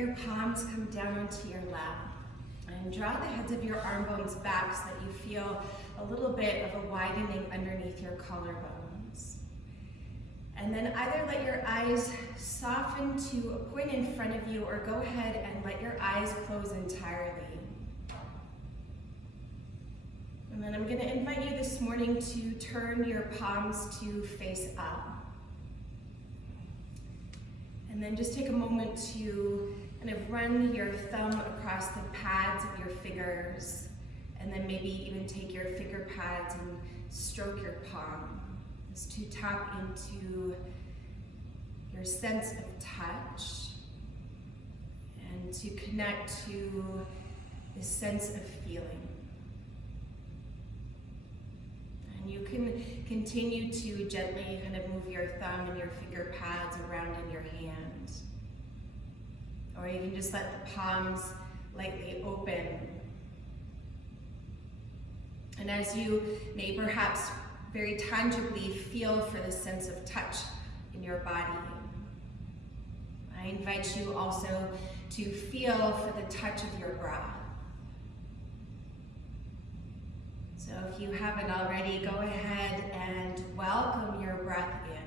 your palms come down onto your lap. And draw the heads of your arm bones back so that you feel a little bit of a widening underneath your collarbones. And then either let your eyes soften to a point in front of you, or go ahead and let your eyes close entirely. And then I'm going to invite you this morning to turn your palms to face up. And then just take a moment to kind of run your thumb across the pads of your fingers, and then maybe even take your finger pads and stroke your palm. Just to tap into your sense of touch and to connect to this sense of feeling. And you can continue to gently kind of move your thumb and your finger pads around in your hand. Or you can just let the palms lightly open. And as you may perhaps very tangibly feel for the sense of touch in your body, I invite you also to feel for the touch of your breath. So if you haven't already, go ahead and welcome your breath in.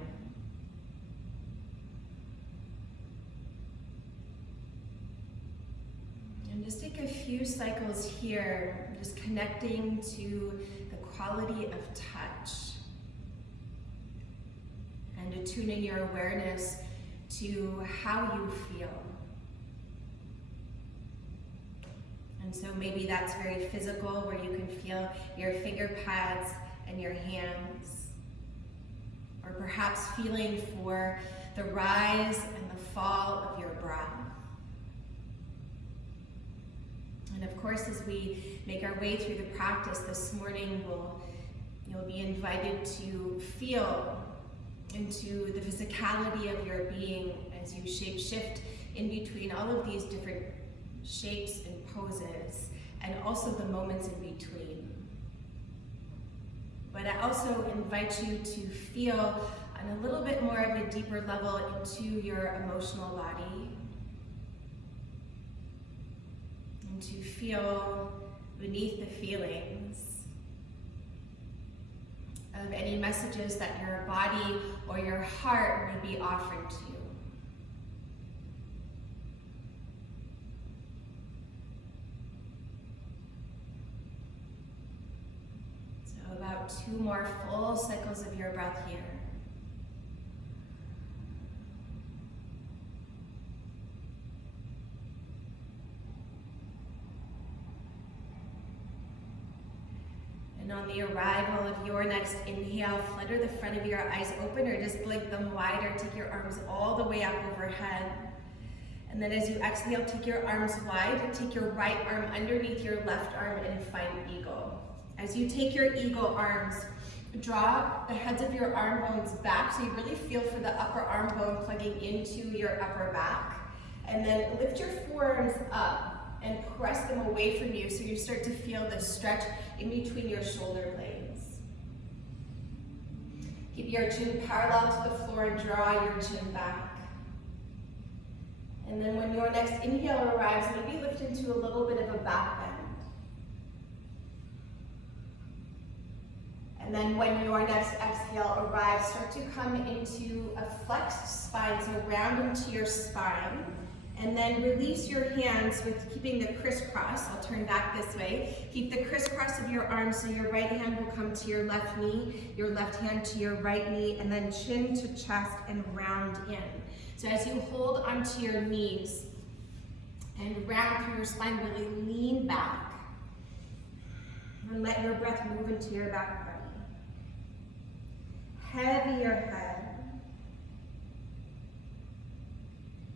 And just take a few cycles here, just connecting to the quality of touch and attuning your awareness to how you feel. And so maybe that's very physical, where you can feel your finger pads and your hands, or perhaps feeling for the rise and the fall of your breath. And of course, as we make our way through the practice this morning, you'll be invited to feel into the physicality of your being as you shape shift in between all of these different shapes and poses, and also the moments in between. But I also invite you to feel on a little bit more of a deeper level into your emotional body, and to feel beneath the feelings of any messages that your body or your heart may be offering to you. So about 2 more full cycles of your breath here. And on the arrival of your next inhale, flutter the front of your eyes open, or just blink them wide, or take your arms all the way up overhead. And then as you exhale, take your arms wide, take your right arm underneath your left arm and find eagle. As you take your eagle arms, draw the heads of your arm bones back, so you really feel for the upper arm bone plugging into your upper back. And then lift your forearms up and press them away from you, so you start to feel the stretch in between your shoulder blades. Keep your chin parallel to the floor and draw your chin back. And then when your next inhale arrives, maybe lift into a little bit of a back bend. And then when your next exhale arrives, start to come into a flexed spine, so round into your spine. And then release your hands with keeping the crisscross. I'll turn back this way. Keep the crisscross of your arms, so your right hand will come to your left knee, your left hand to your right knee, and then chin to chest and round in. So as you hold onto your knees and round through your spine, really lean back. And let your breath move into your back body. Heavy your head.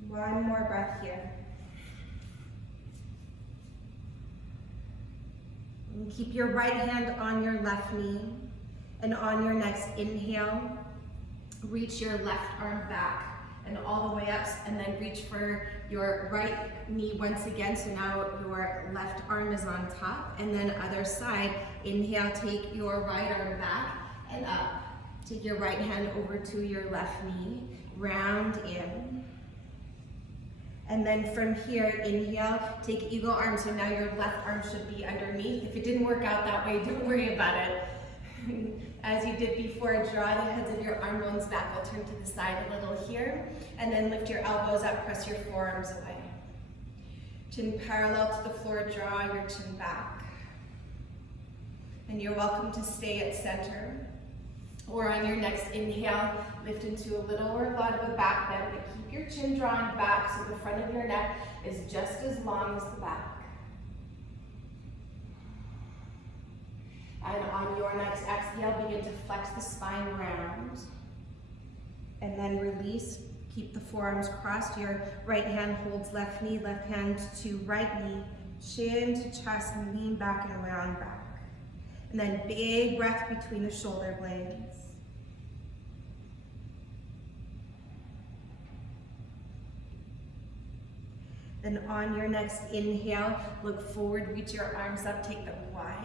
One more breath here. And keep your right hand on your left knee, and on your next inhale, reach your left arm back and all the way up, and then reach for your right knee once again. So now your left arm is on top, and then other side. Inhale, take your right arm back and up. Take your right hand over to your left knee, round in. And then from here, inhale, take eagle arms. So now your left arm should be underneath. If it didn't work out that way, don't worry about it. As you did before, draw the heads of your arm bones back. We'll turn to the side a little here. And then lift your elbows up, press your forearms away. Chin parallel to the floor, draw your chin back. And you're welcome to stay at center. Or on your next inhale, lift into a little or a lot of a back bend, but keep your chin drawn back so the front of your neck is just as long as the back. And on your next exhale, begin to flex the spine round. And then release, keep the forearms crossed. Your right hand holds left knee, left hand to right knee, chin to chest, and lean back and round back. And then big breath between the shoulder blades. Then on your next inhale, look forward, reach your arms up, take them wide.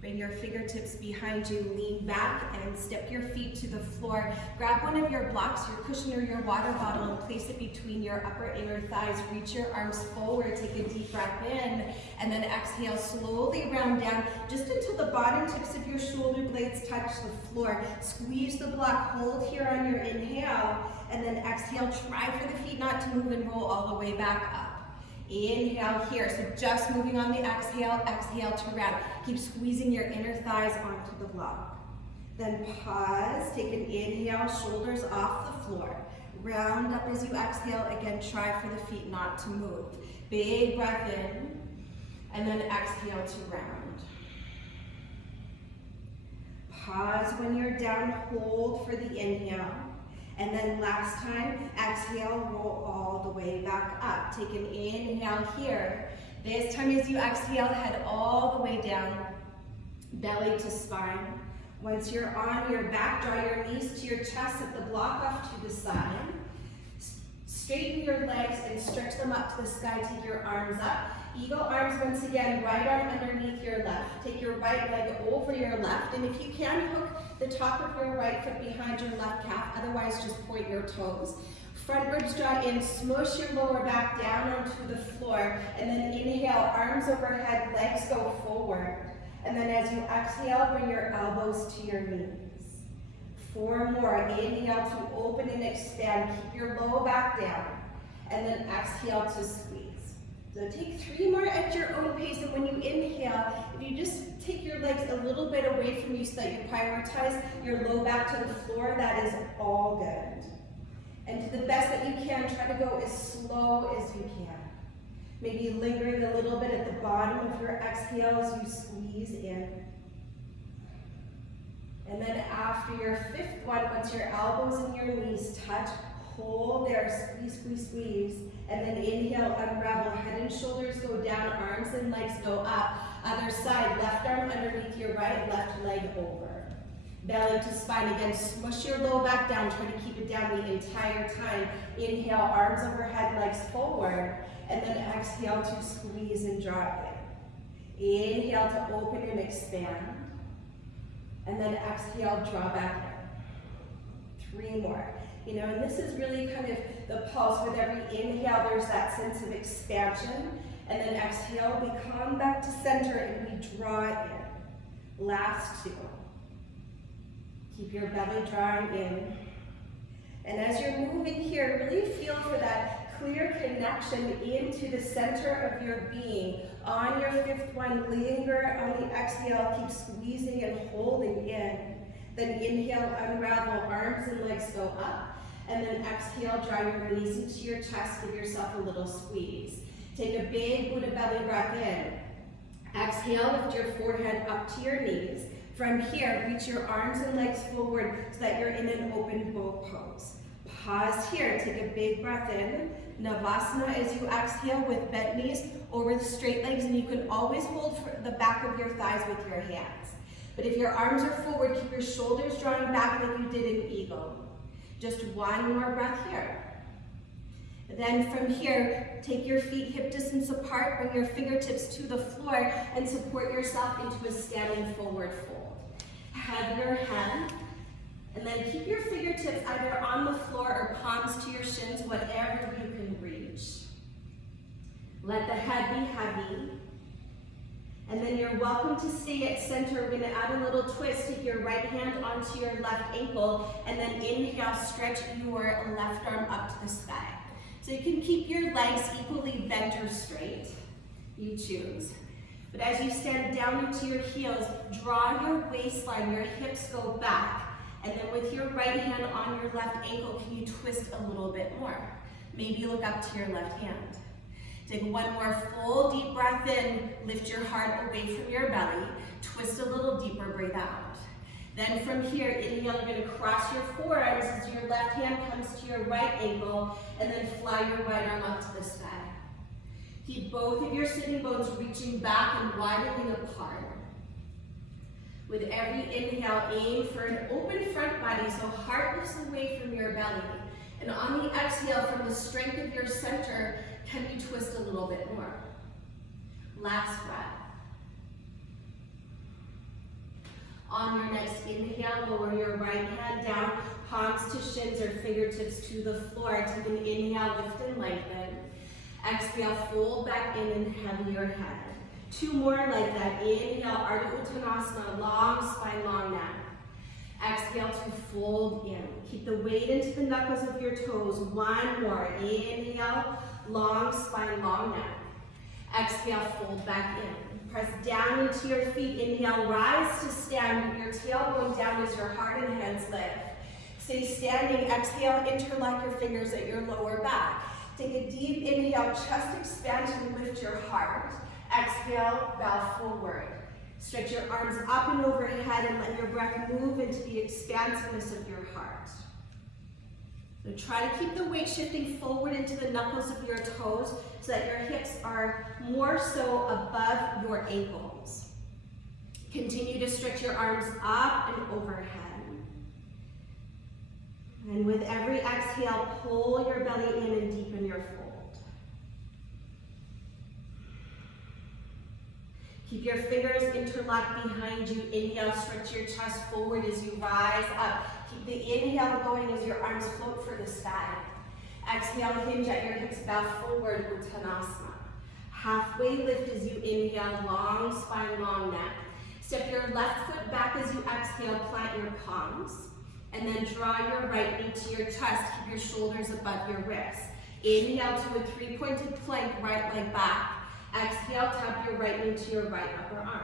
Bring your fingertips behind you, lean back and step your feet to the floor. Grab one of your blocks, your cushion or your water bottle, and place it between your upper inner thighs. Reach your arms forward, take a deep breath in, and then exhale, slowly round down, just until the bottom tips of your shoulder blades touch the floor. Squeeze the block, hold here on your inhale, and then exhale, try for the feet not to move and roll all the way back up. Inhale here, so just moving on the exhale, exhale to round. Keep squeezing your inner thighs onto the block. Then pause, take an inhale, shoulders off the floor. Round up as you exhale, again, try for the feet not to move. Big breath in, and then exhale to round. Pause when you're down, hold for the inhale. And then last time, exhale, roll all the way back up. Take an inhale here. This time as you exhale, head all the way down, belly to spine. Once you're on your back, draw your knees to your chest, set the block off to the side. Straighten your legs and stretch them up to the sky, take your arms up. Eagle arms once again, right arm underneath your left. Take your right leg over your left, and if you can, hook the top of your right foot behind your left calf, otherwise just point your toes. Front ribs draw in, smush your lower back down onto the floor, and then inhale, arms overhead, legs go forward. And then as you exhale, bring your elbows to your knees. 4 more, inhale to open and expand, keep your low back down, and then exhale to squeeze. So take 3 more at your own pace, and when you inhale, if you just take your legs a little bit away from you so that you prioritize your low back to the floor, that is all good. And to the best that you can, try to go as slow as you can. Maybe lingering a little bit at the bottom of your exhale as you squeeze in. And then after your 5th one, once your elbows and your knees touch, hold there, squeeze, squeeze, squeeze. And then inhale, unravel, head and shoulders go down, arms and legs go up. Other side, left arm underneath your right, left leg over. Belly to spine again, smush your low back down, try to keep it down the entire time. Inhale, arms overhead, legs forward. And then exhale to squeeze and draw in. Inhale to open and expand. And then exhale, draw back in. 3 more. You know, and this is really kind of the pulse. With every inhale, there's that sense of expansion. And then exhale, we come back to center and we draw in. Last 2. Keep your belly drawing in. And as you're moving here, really feel for that clear connection into the center of your being. On your 5th one, linger on the exhale, keep squeezing and holding in. Then inhale, unravel, arms and legs go up. And then exhale, draw your knees into your chest, give yourself a little squeeze. Take a big Buddha belly breath in. Exhale, lift your forehead up to your knees. From here, reach your arms and legs forward so that you're in an open boat pose. Pause here, take a big breath in. Navasana as you exhale with bent knees over the straight legs, and you can always hold the back of your thighs with your hands. But if your arms are forward, keep your shoulders drawing back like you did in eagle. Just 1 more breath here. Then from here, take your feet hip distance apart, bring your fingertips to the floor, and support yourself into a standing forward fold. Have your hand, and then keep your fingertips either on the floor or palms to your shins, whatever you can reach. Let the head be heavy. And then you're welcome to stay at center. We're gonna add a little twist. Take your right hand onto your left ankle, and then inhale, stretch your left arm up to the sky. So you can keep your legs equally bent or straight, you choose. But as you stand down into your heels, draw your waistline, your hips go back. And then with your right hand on your left ankle, can you twist a little bit more? Maybe look up to your left hand. Take one more full deep breath in, lift your heart away from your belly, twist a little deeper, breathe out. Then from here, inhale, you're gonna cross your forearms as your left hand comes to your right ankle, and then fly your right arm up to the sky. Keep both of your sitting bones reaching back and widening apart. With every inhale, aim for an open front body, so heart lifts away from your belly. And on the exhale, from the strength of your center, can you twist a little bit more? Last breath. On your next inhale, lower your right hand down, palms to shins or fingertips to the floor. Take an inhale, lift and lengthen. Exhale, fold back in and heavy your head. Two more like that. Inhale, Ardha Uttanasana, long spine, long neck. Exhale to fold in. Keep the weight into the knuckles of your toes. One more. Inhale, long spine, long neck. Exhale, fold back in. Press down into your feet. Inhale, rise to stand. Your tailbone down as your heart and hands lift. Stay standing. Exhale, interlock your fingers at your lower back. Take a deep inhale, chest expansion, lift your heart. Exhale, bow forward. Stretch your arms up and overhead and let your breath move into the expansiveness of your heart. So try to keep the weight shifting forward into the knuckles of your toes so that your hips are more so above your ankles. Continue to stretch your arms up and overhead. And with every exhale, pull your belly in and deepen your fold. Keep your fingers interlocked behind you. Inhale, stretch your chest forward as you rise up. Keep the inhale going as your arms float for the sky. Exhale, hinge at your hips, bow forward, Uttanasana. Halfway lift as you inhale, long spine, long neck. Step your left foot back as you exhale, plant your palms. And then draw your right knee to your chest. Keep your shoulders above your wrists. Inhale to a three-pointed plank, right leg back. Exhale, tap your right knee to your right upper arm.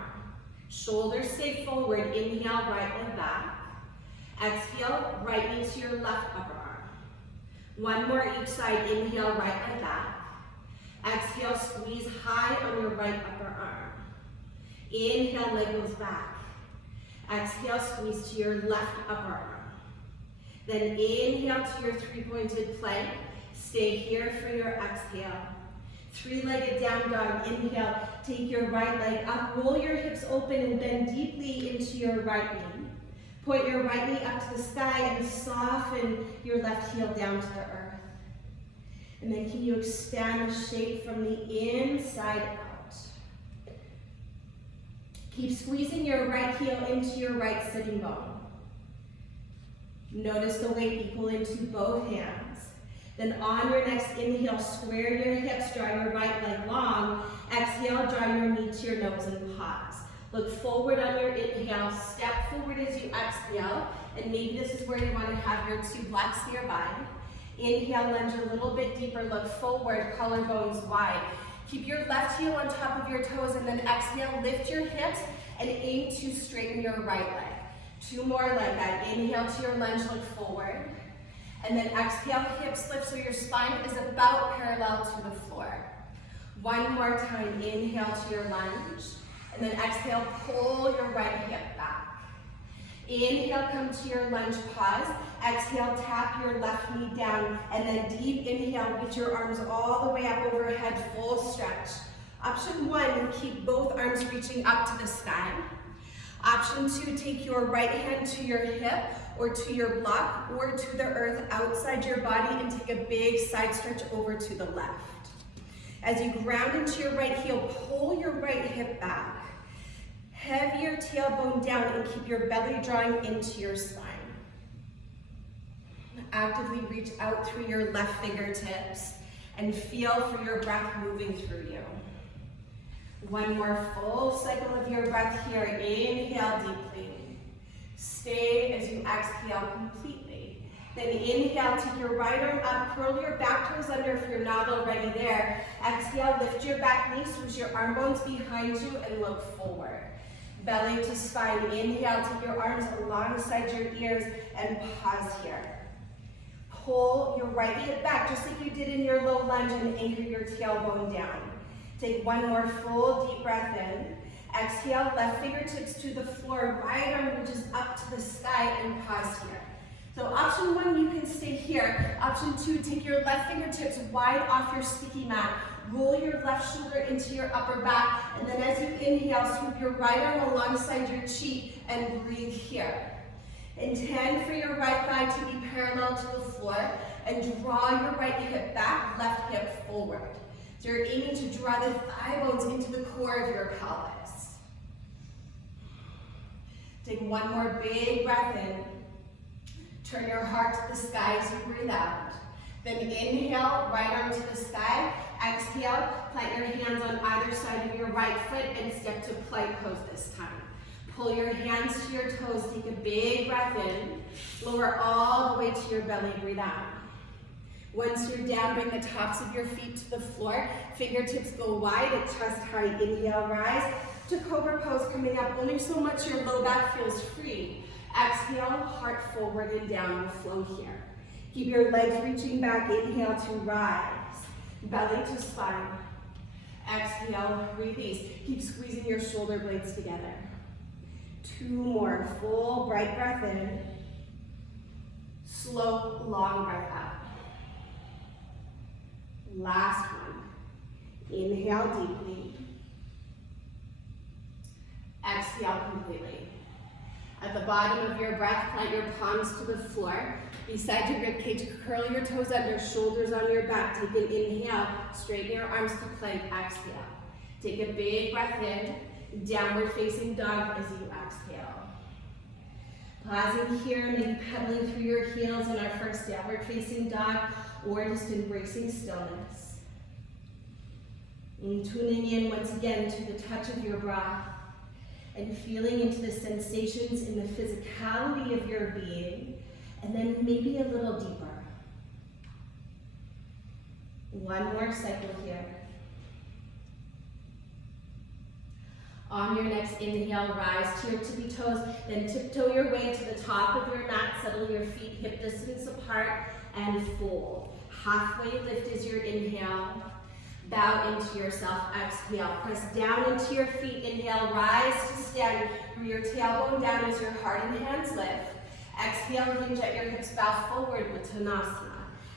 Shoulders stay forward. Inhale, right leg back. Exhale, right knee to your left upper arm. One more each side. Inhale, right leg back. Exhale, squeeze high on your right upper arm. Inhale, leg goes back. Exhale, squeeze to your left upper arm. Then inhale to your three-pointed plank. Stay here for your exhale. Three-legged down dog. Inhale, take your right leg up. Roll your hips open and bend deeply into your right knee. Point your right knee up to the sky and soften your left heel down to the earth. And then can you expand the shape from the inside out. Keep squeezing your right heel into your right sitting bone. Notice the weight equal into both hands. Then on your next inhale, square your hips, draw your right leg long. Exhale, draw your knee to your nose and pause. Look forward on your inhale, step forward as you exhale, and maybe this is where you want to have your two blocks nearby. Inhale, lunge a little bit deeper, look forward, collarbones wide. Keep your left heel on top of your toes, and then exhale, lift your hips, and aim to straighten your right leg. Two more like that. Inhale to your lunge, look forward. And then exhale, hips lift so your spine is about parallel to the floor. One more time, inhale to your lunge. And then exhale, pull your right hip back. Inhale, come to your lunge, pause. Exhale, tap your left knee down. And then deep inhale, reach your arms all the way up overhead, full stretch. Option one, keep both arms reaching up to the sky. Option two, take your right hand to your hip or to your block or to the earth outside your body and take a big side stretch over to the left. As you ground into your right heel, pull your right hip back. Heavy your tailbone down and keep your belly drawing into your spine. Actively reach out through your left fingertips. and feel for your breath moving through you. One more full cycle of your breath here. Inhale deeply. Stay as you exhale completely. Then inhale, take your right arm up, curl your back toes under if you're not already there. Exhale, lift your back knee, swoosh your arm bones behind you and look forward. Belly to spine. Inhale, take your arms alongside your ears and pause here. Pull your right hip back just like you did in your low lunge and anchor your tailbone down. Take one more full deep breath in. Exhale, left fingertips to the floor, right arm reaches up to the sky and pause here. So option one, you can stay here. Option two, take your left fingertips wide off your sticky mat. Roll your left shoulder into your upper back, and then as you inhale, swoop your right arm alongside your cheek and breathe here. Intend for your right thigh to be parallel to the floor, and draw your right hip back, left hip forward. So you're aiming to draw the thigh bones into the core of your pelvis. Take one more big breath in. Turn your heart to the sky as you breathe out. Then inhale, right arm to the sky. Exhale, plant your hands on either side of your right foot and step to plank pose this time. Pull your hands to your toes, take a big breath in. Lower all the way to your belly, breathe out. Once you're down, bring the tops of your feet to the floor. Fingertips go wide at chest height. Inhale, rise to cobra pose, coming up only so much your low back feels free. Exhale, heart forward and down, we'll flow here. Keep your legs reaching back. Inhale to rise. Belly to spine. Exhale, release. Keep squeezing your shoulder blades together. Two more. Full, bright breath in. Slow, long breath out. Last one. Inhale deeply. Exhale completely. At the bottom of your breath, plant your palms to the floor. Beside your ribcage, curl your toes under, shoulders on your back. Take an inhale, straighten your arms to plank, exhale. Take a big breath in, downward facing dog as you exhale. Pausing here, maybe pedaling through your heels in our first downward facing dog, or just embracing stillness. And tuning in once again to the touch of your breath, and feeling into the sensations in the physicality of your being, and then maybe a little deeper. One more cycle here. On your next inhale, rise to your tippy toes, then tiptoe your way to the top of your mat, settle your feet hip distance apart, and fold. Halfway lift is your inhale. Bow into yourself, exhale. Press down into your feet, inhale, rise to stand. Bring your tailbone down as your heart and hands lift. Exhale, hinge at your hips, bow forward, Uttanasana.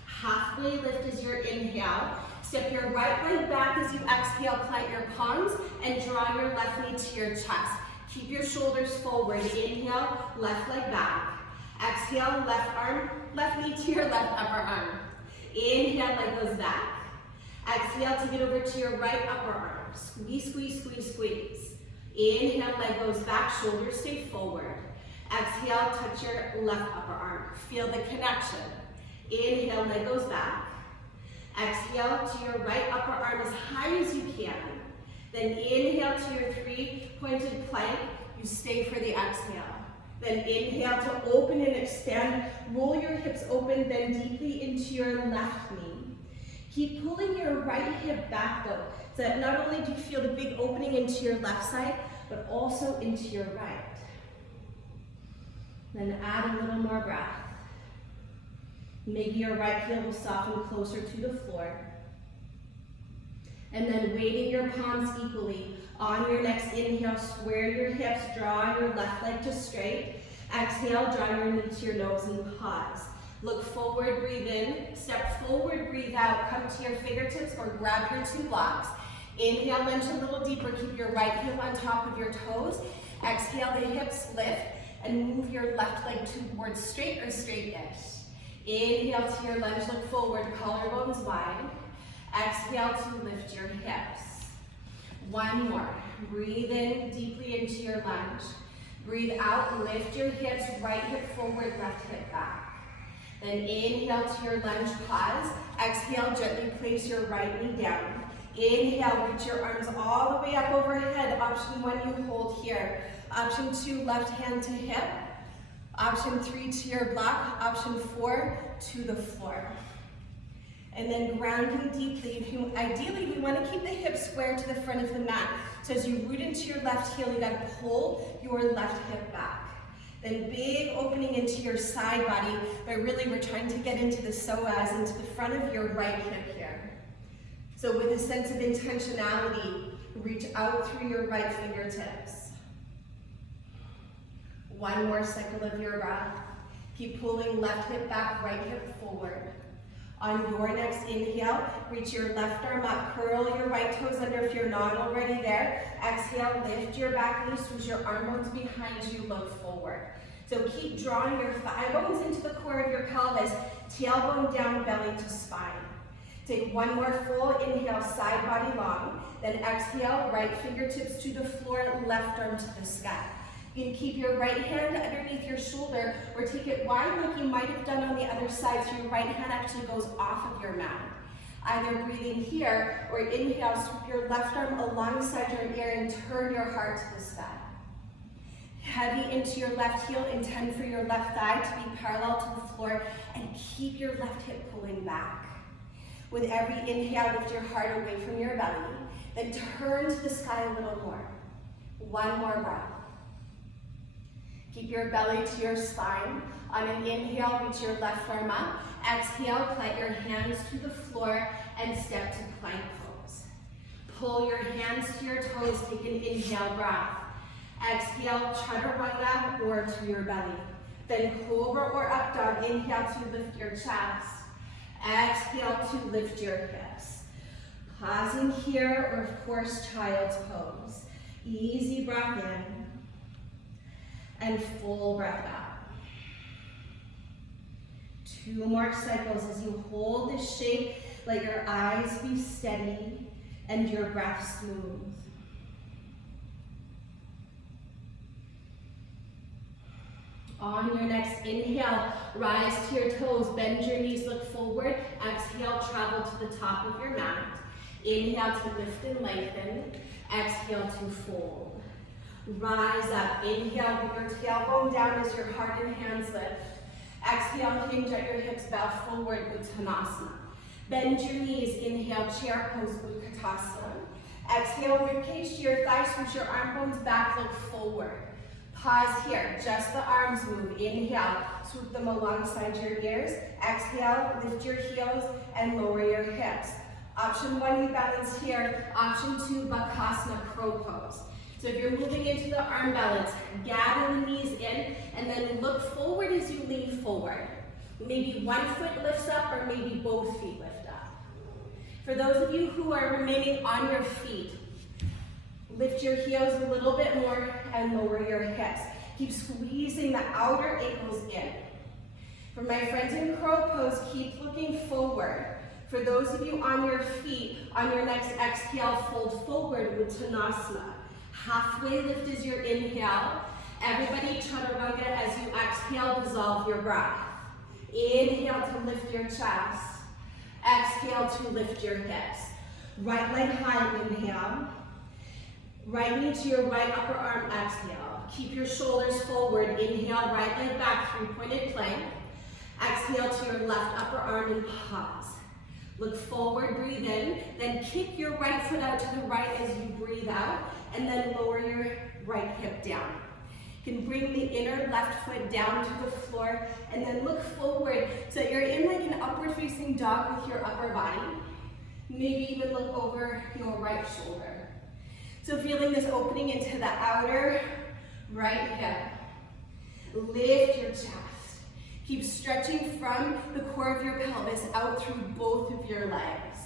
Halfway lift is your inhale. Step your right leg back as you exhale, plant your palms, and draw your left knee to your chest. Keep your shoulders forward. Inhale, left leg back. Exhale, left knee to your left upper arm. Inhale, leg goes back. Exhale, take it over to your right upper arm. Squeeze, squeeze, squeeze, squeeze. Inhale, leg goes back, shoulders stay forward. Exhale, touch your left upper arm. Feel the connection. Inhale, leg goes back. Exhale to your right upper arm as high as you can. Then inhale to your three-pointed plank. You stay for the exhale. Then inhale to open and expand. Roll your hips open, then deeply into your left knee. Keep pulling your right hip back though, so that not only do you feel the big opening into your left side, but also into your right. Then add a little more breath. Maybe your right heel will soften closer to the floor. And then weighting your palms equally. On your next inhale, square your hips, draw your left leg to straight. Exhale, draw your knee to your nose and pause. Look forward, breathe in. Step forward, breathe out. Come to your fingertips or grab your two blocks. Inhale, lunge a little deeper. Keep your right heel on top of your toes. Exhale, the hips lift and move your left leg towards straight or straight-ish. Inhale to your lunge, look forward, collarbones wide. Exhale to lift your hips. One more. Breathe in deeply into your lunge. Breathe out, lift your hips, right hip forward, left hip back. Then inhale to your lunge, pause. Exhale, gently place your right knee down. Inhale, reach your arms all the way up overhead. Option 1, you hold here. Option 2, left hand to hip. Option 3, to your block. Option 4, to the floor. And then grounding deeply. Ideally, we want to keep the hips square to the front of the mat. So as you root into your left heel, you got to pull your left hip back. Then big opening into your side body, but really we're trying to get into the psoas, into the front of your right hip here. So with a sense of intentionality, reach out through your right fingertips. One more cycle of your breath. Keep pulling left hip back, right hip forward. On your next inhale, reach your left arm up, curl your right toes under if you're not already there. Exhale, lift your back knee, swoosh your arm bones behind you, look forward. So keep drawing your thigh bones into the core of your pelvis, tailbone down, belly to spine. Take one more full inhale, side body long. Then exhale, right fingertips to the floor, left arm to the sky. You can keep your right hand underneath your shoulder or take it wide like you might have done on the other side so your right hand actually goes off of your mat. Either breathing here or inhale, sweep your left arm alongside your ear and turn your heart to the sky. Heavy into your left heel, intend for your left thigh to be parallel to the floor and keep your left hip pulling back. With every inhale, lift your heart away from your belly, then turn to the sky a little more. One more breath. Keep your belly to your spine. On an inhale, reach your left arm up. Exhale, plant your hands to the floor and step to plank pose. Pull your hands to your toes, take an inhale breath. Exhale, chaturanga or to your belly. Then cobra or up dog, inhale to lift your chest. Exhale to lift your hips. Pausing here, or of course, child's pose. Easy breath in. And full breath out. 2 more cycles as you hold this shape. Let your eyes be steady and your breath smooth. On your next inhale, rise to your toes, bend your knees, look forward. Exhale, travel to the top of your mat. Inhale to lift and lengthen. Exhale to fold. Rise up. Inhale, bring your tailbone down as your heart and hands lift. Exhale, hinge at your hips, bow forward, Uttanasana. Bend your knees. Inhale, chair pose, Utkatasana. Exhale, ribcage to your thighs, swoosh your arm bones back, look forward. Pause here, just the arms move. Inhale, swoop them alongside your ears. Exhale, lift your heels and lower your hips. Option 1, you balance here. Option 2, Bakasana, crow pose. So if you're moving into the arm balance, gather the knees in and then look forward as you lean forward. Maybe one foot lifts up or maybe both feet lift up. For those of you who are remaining on your feet, lift your heels a little bit more and lower your hips. Keep squeezing the outer ankles in. For my friends in crow pose, keep looking forward. For those of you on your feet, on your next exhale, fold forward with Uttanasana. Halfway lift is your inhale. Everybody chaturanga as you exhale, dissolve your breath. Inhale to lift your chest. Exhale to lift your hips. Right leg high, inhale. Right knee to your right upper arm, exhale. Keep your shoulders forward. Inhale, right leg back, 3-pointed plank. Exhale to your left upper arm and pause. Look forward, breathe in, then kick your right foot out to the right as you breathe out, and then lower your right hip down. You can bring the inner left foot down to the floor, and then look forward so that you're in like an upward facing dog with your upper body. Maybe even look over your right shoulder. So feeling this opening into the outer right hip. Lift your chest. Keep stretching from the core of your pelvis out through both of your legs.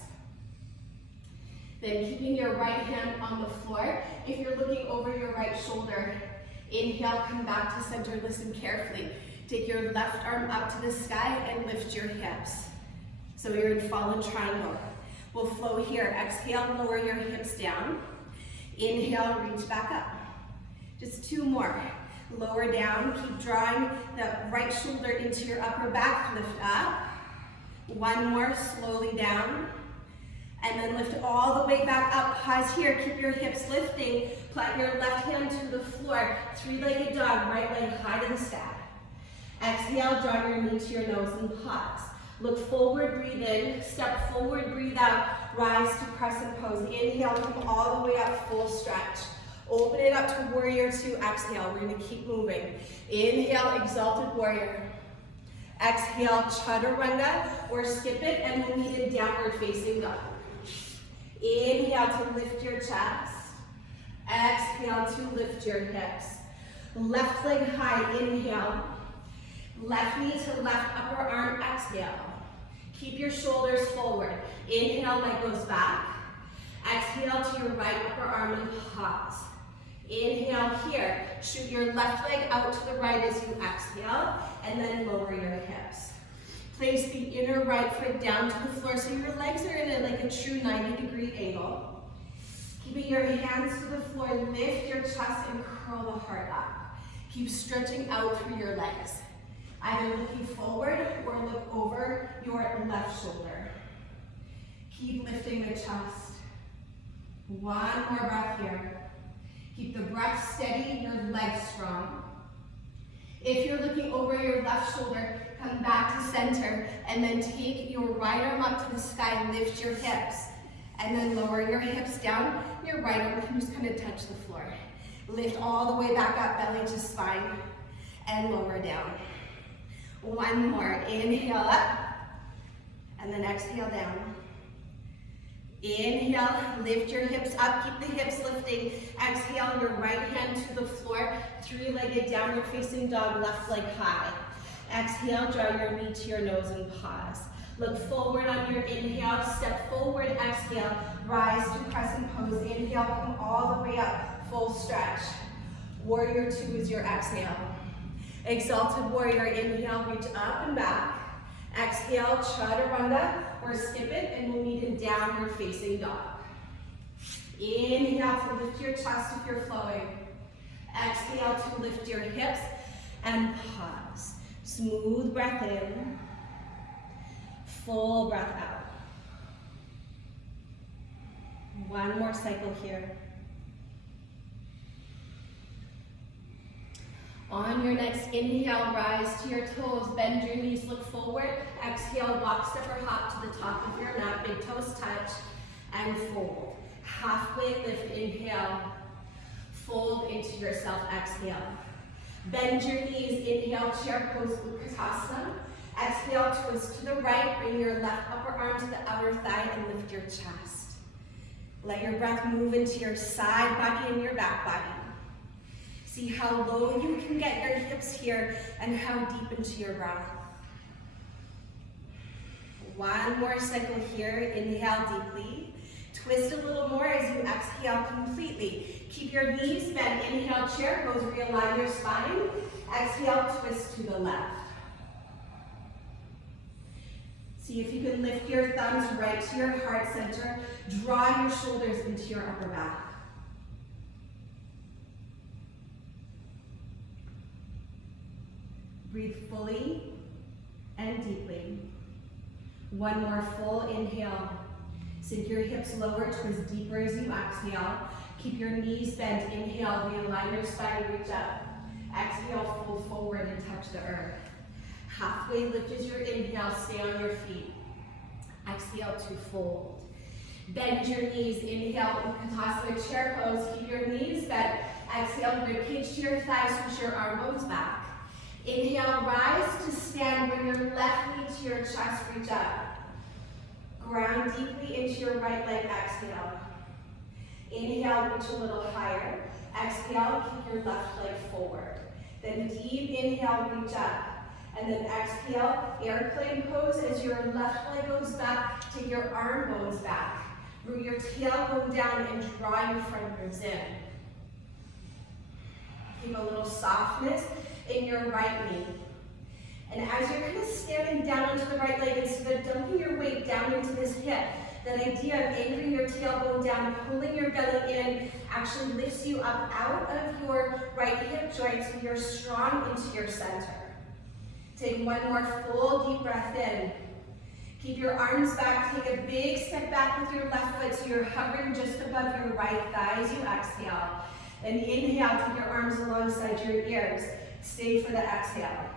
Then keeping your right hand on the floor. If you're looking over your right shoulder, inhale, come back to center, listen carefully. Take your left arm up to the sky and lift your hips. So you're in fallen triangle. We'll flow here. Exhale, lower your hips down. Inhale, reach back up. Just 2 more. Lower down, keep drawing the right shoulder into your upper back, lift up. One more, slowly down. And then lift all the way back up, pause here, keep your hips lifting. Plant your left hand to the floor, three-legged dog, right leg high to the sky. Exhale, draw your knee to your nose and pause. Look forward, breathe in, step forward, breathe out, rise to crescent pose. Inhale, come all the way up, full stretch. Open it up to warrior two, exhale, we're gonna keep moving. Inhale, exalted warrior. Exhale, chaturanga, or skip it, and we'll meet in downward facing dog. Inhale to lift your chest. Exhale to lift your hips. Left leg high, inhale. Left knee to left upper arm, exhale. Keep your shoulders forward. Inhale, leg goes back. Exhale to your right upper arm and pause. Inhale here. Shoot your left leg out to the right as you exhale, and then lower your hips. Place the inner right foot down to the floor so your legs are in like a true 90-degree angle. Keeping your hands to the floor, lift your chest and curl the heart up. Keep stretching out through your legs. Either looking forward or look over your left shoulder. Keep lifting the chest. One more breath here. Keep the breath steady, your legs strong. If you're looking over your left shoulder, come back to center and then take your right arm up to the sky, lift your hips, and then lower your hips down. Your right arm can just kind of touch the floor. Lift all the way back up, belly to spine, and lower down. One more, inhale up, and then exhale down. Inhale, lift your hips up, keep the hips lifting. Exhale, your right hand to the floor, three-legged downward facing dog, left leg high. Exhale, draw your knee to your nose and pause. Look forward on your inhale, step forward, exhale, rise to crescent pose. Inhale, come all the way up, full stretch. Warrior two is your exhale. Exalted warrior, inhale, reach up and back. Exhale, chaturanga, or skip it, and we'll meet in downward facing dog. Inhale to lift your chest if you're flowing. Exhale to lift your hips and pause. Smooth breath in, full breath out. One more cycle here. On your next inhale, rise to your toes, bend your knees, look forward. Exhale, walk, step, or hop to the top of your mat, big toes touch, and fold. Halfway lift, inhale, fold into yourself, exhale. Bend your knees, inhale, chair pose, Utkatasana. Exhale, twist to the right, bring your left upper arm to the outer thigh and lift your chest. Let your breath move into your side body and your back body. See how low you can get your hips here and how deep into your breath. One more cycle here, inhale deeply. Twist a little more as you exhale completely. Keep your knees bent, inhale, chair pose, realign your spine. Exhale, twist to the left. See if you can lift your thumbs right to your heart center. Draw your shoulders into your upper back. Breathe fully and deeply. One more full inhale. Sink your hips lower, twist deeper as you exhale. Keep your knees bent. Inhale, realign your spine, reach up. Exhale, fold forward and touch the earth. Halfway lift as your inhale, stay on your feet. Exhale to fold. Bend your knees, inhale, Utkatasana, chair pose. Keep your knees bent. Exhale, ribcage to your thighs, push your arm bones back. Inhale, rise to stand, bring your left knee to your chest, reach up. Ground deeply into your right leg, exhale. Inhale, reach a little higher. Exhale, keep your left leg forward. Then deep inhale, reach up. And then exhale, airplane pose as your left leg goes back, take your arm bones back. Root your tailbone down and draw your front ribs in. Keep a little softness in your right knee. And as you're kind of standing down onto the right leg, instead of dumping your weight down into this hip, that idea of anchoring your tailbone down, pulling your belly in actually lifts you up out of your right hip joint so you're strong into your center. Take one more full deep breath in. Keep your arms back, take a big step back with your left foot so you're hovering just above your right thigh as you exhale. And inhale, take your arms alongside your ears. Stay for the exhale.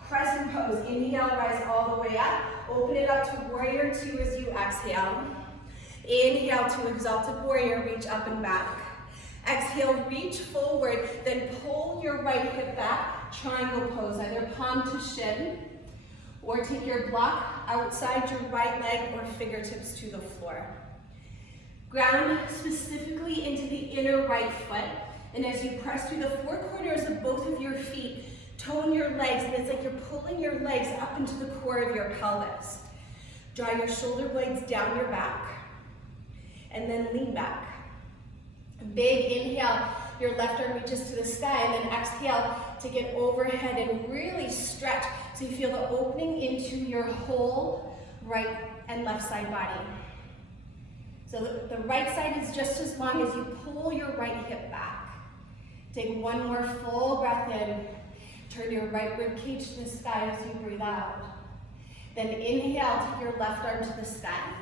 Crescent pose, inhale, rise all the way up. Open it up to warrior two as you exhale. Inhale to exalted warrior, reach up and back. Exhale, reach forward, then pull your right hip back, triangle pose, either palm to shin, or take your block outside your right leg or fingertips to the floor. Ground specifically into the inner right foot, and as you press through the four corners of both of your feet, tone your legs, and it's like you're pulling your legs up into the core of your pelvis. Draw your shoulder blades down your back, and then lean back. Big inhale, your left arm reaches to the sky, and then exhale, take it overhead and really stretch so you feel the opening into your whole right and left side body. So the right side is just as long as you pull your right hip back. Take one more full breath in. Turn your right rib cage to the sky as you breathe out. Then inhale, take your left arm to the sky.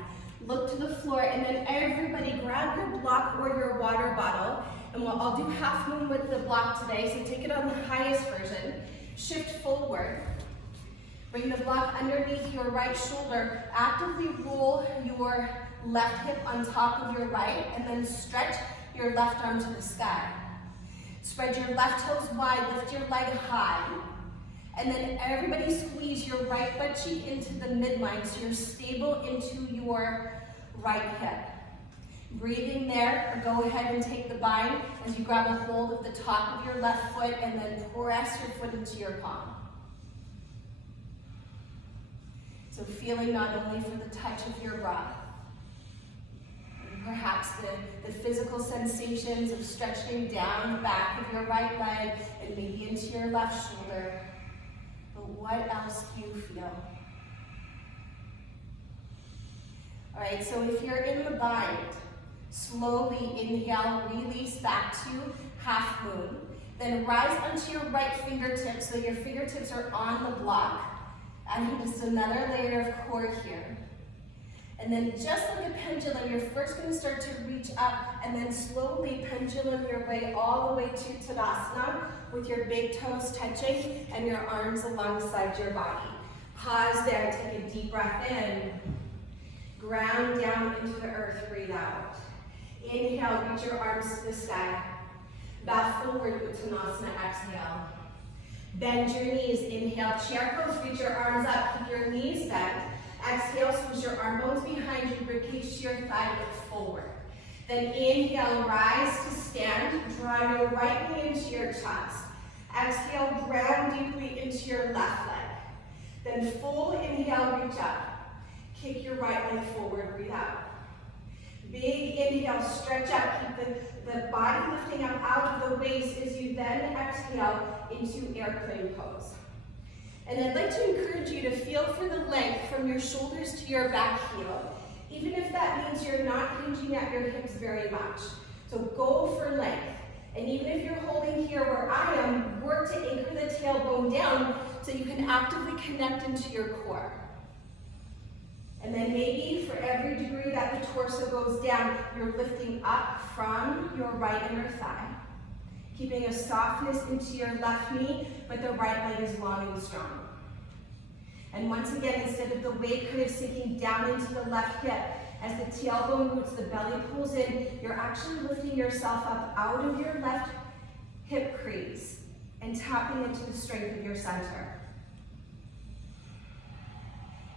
Look to the floor, and then everybody grab your block or your water bottle, and I'll do half moon with the block today, so take it on the highest version. Shift forward. Bring the block underneath your right shoulder. Actively roll your left hip on top of your right, and then stretch your left arm to the sky. Spread your left toes wide, lift your leg high. And then everybody squeeze your right butt cheek into the midline so you're stable into your right hip. Breathing there, go ahead and take the bind as you grab a hold of the top of your left foot and then press your foot into your palm. So feeling not only for the touch of your breath, and perhaps the physical sensations of stretching down the back of your right leg and maybe into your left shoulder. But what else do you feel? All right, so if you're in the bind, slowly inhale, release back to half moon. Then rise onto your right fingertips so your fingertips are on the block. Adding just another layer of core here. And then just like a pendulum, you're first going to start to reach up and then slowly pendulum your way all the way to Tadasana with your big toes touching and your arms alongside your body. Pause there, take a deep breath in. Ground down into the earth, breathe out. Inhale, reach your arms to the sky. Bow forward, Uttanasana, exhale. Bend your knees, inhale, chair pose, reach your arms up, keep your knees bent. Exhale, switch your arm bones behind you, ribcage to your thigh, look forward. Then inhale, rise to stand, draw your right knee into your chest. Exhale, ground deeply into your left leg. Then full inhale, reach up. Kick your right leg forward, breathe out. Big inhale, stretch up, keep the body lifting up out of the waist as you then exhale into airplane pose. And I'd like to encourage you to feel for the length from your shoulders to your back heel, even if that means you're not hinging at your hips very much. So go for length. And even if you're holding here where I am, work to anchor the tailbone down so you can actively connect into your core. And then maybe for every degree that the torso goes down, you're lifting up from your right inner thigh, keeping a softness into your left knee, but the right leg is long and strong. And once again, instead of the weight kind of sinking down into the left hip, as the tailbone roots, the belly pulls in, you're actually lifting yourself up out of your left hip crease and tapping into the strength of your center.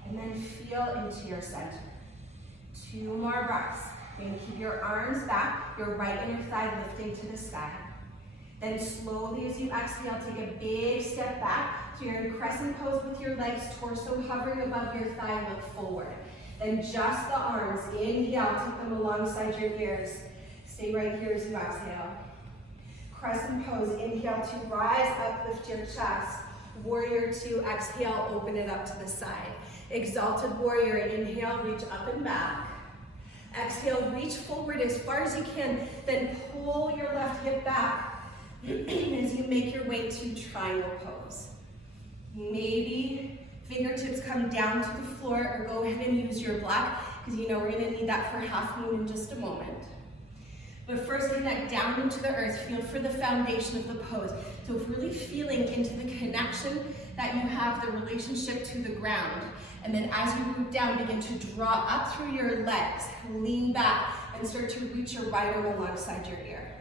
And then feel into your center. 2 more breaths. You're going to keep your arms back, your right inner thigh lifting to the sky. Then slowly as you exhale, take a big step back. So you're in crescent pose with your legs, torso hovering above your thigh, look forward. Then just the arms, inhale, take them alongside your ears. Stay right here as you exhale. Crescent pose, inhale to rise up, lift your chest. Warrior 2, exhale, open it up to the side. Exalted warrior, inhale, reach up and back. Exhale, reach forward as far as you can, then pull your left hip back as you make your way to triangle pose. Maybe fingertips come down to the floor, or go ahead and use your block, because you know we're going to need that for half moon in just a moment. But first, connect down into the earth. Feel for the foundation of the pose. So really feeling into the connection that you have, the relationship to the ground. And then as you root down, begin to draw up through your legs. Lean back and start to reach your right arm alongside your ear.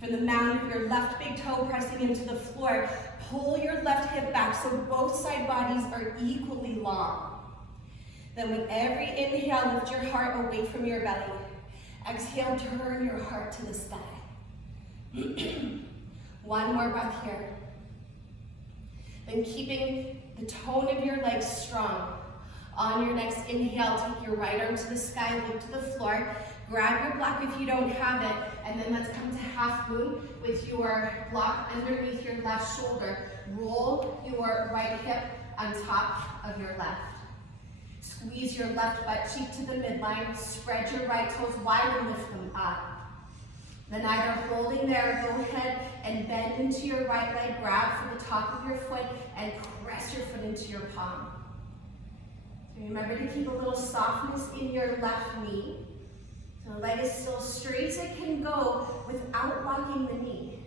From the mound of your left big toe pressing into the floor, pull your left hip back so both side bodies are equally long. Then with every inhale, lift your heart away from your belly. Exhale, turn your heart to the sky. One more breath here. Then keeping the tone of your legs strong. On your next inhale, take your right arm to the sky, look to the floor. Grab your block if you don't have it, and then let's come to half moon with your block underneath your left shoulder. Roll your right hip on top of your left. Squeeze your left butt cheek to the midline. Spread your right toes wide and lift them up. Then either holding there, go ahead and bend into your right leg. Grab for the top of your foot and press your foot into your palm. So remember to keep a little softness in your left knee. So the leg is still straight as it can go without locking the knee.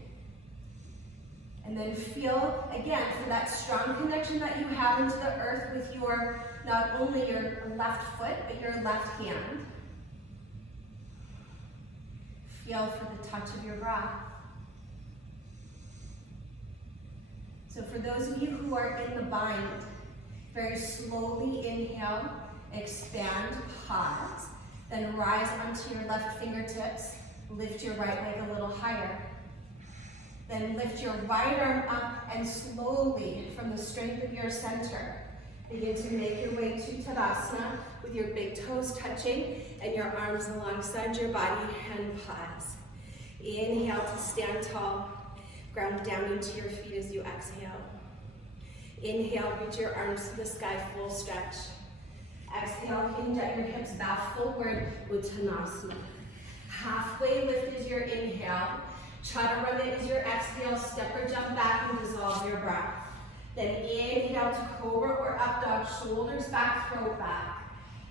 And then feel, again, for that strong connection that you have into the earth with your, not only your left foot, but your left hand. Feel for the touch of your breath. So for those of you who are in the bind, very slowly inhale, expand, pause, then rise onto your left fingertips, lift your right leg a little higher. Then lift your right arm up and slowly, from the strength of your center, begin to make your way to Tadasana with your big toes touching and your arms alongside your body, and pause. Inhale to stand tall. Ground down into your feet as you exhale. Inhale, reach your arms to the sky, full stretch. Exhale, hinge at your hips, bow forward, Uttanasana. Halfway lift is your inhale. Chaturanga is your exhale. Step or jump back and dissolve your breath. Then inhale to cobra or up dog, shoulders back, throat back.